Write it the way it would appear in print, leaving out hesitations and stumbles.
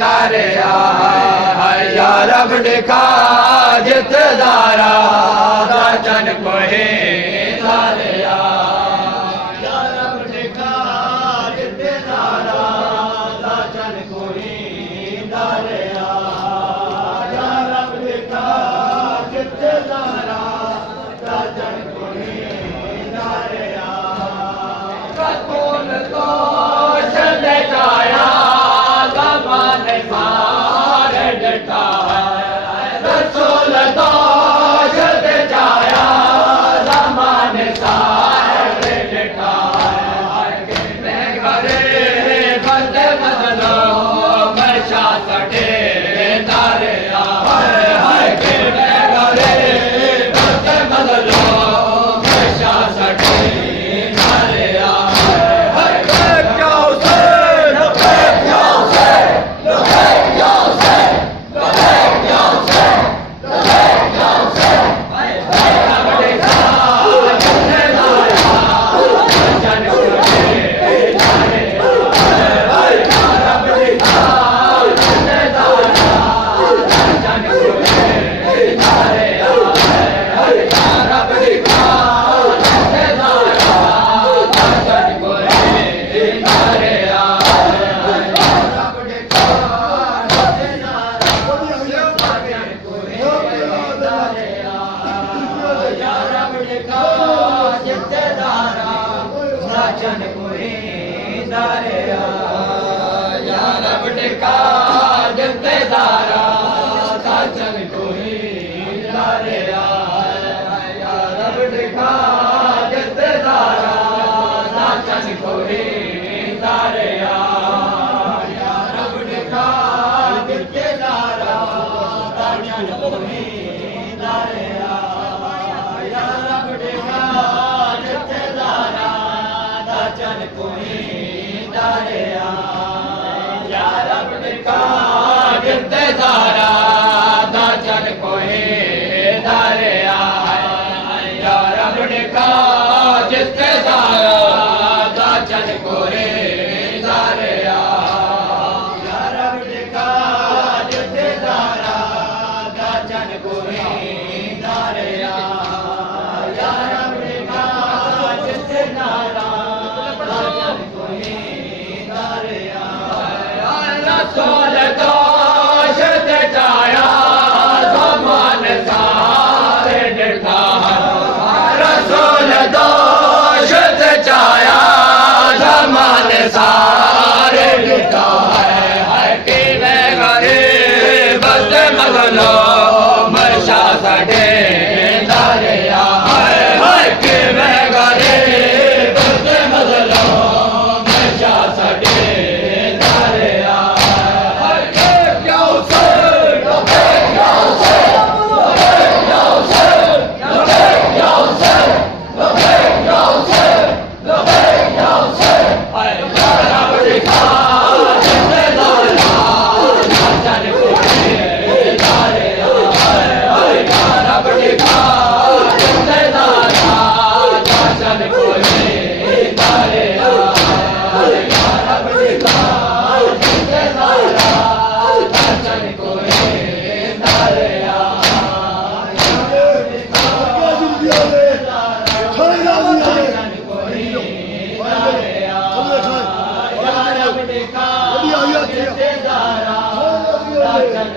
तारिया या रब दिखा जितदारा दाचन कोहे तारिया या रब दिखा जितदारा दाचन कोहे तारिया या रब दिखा जितदारा दाचन कोहे तारिया कतून तो शद जाया ज़मान मार डटा रसूल तो शद जाया ज़मान सार डटा मैं घरे बंद बदलो मर्शा सटे तारिया हाय के मैं घरे बंद बदलो मर्शा सटे तारिया दाचन कोहे तारिया या रब दिखा जितदारा दाचन कोहे तारिया या रब दिखा जितदारा दाचन कोहे तारिया या रब दिखा जितदारा दाचन कोहे तारिया या रब दिखा जितदारा दाचन कोहे तारिया या रब दिखा जितदारा दाचन कोहे तारिया या रब दिखा जितदारा दाचन कोहे तारिया या रब दिखा जितदारा दाचन कोहे तारिया या रब दिखा जितदारा दाचन कोहे तारिया रसूल तो शद जाया ज़मान सारे डटा रसूल तो शद जाया ज़मान सारे डटा है कि मैं घरे बस मगलो मर्शा सटे तारिया है कि मैं घरे बस मगलो मर्शा सटे तारिया दाचन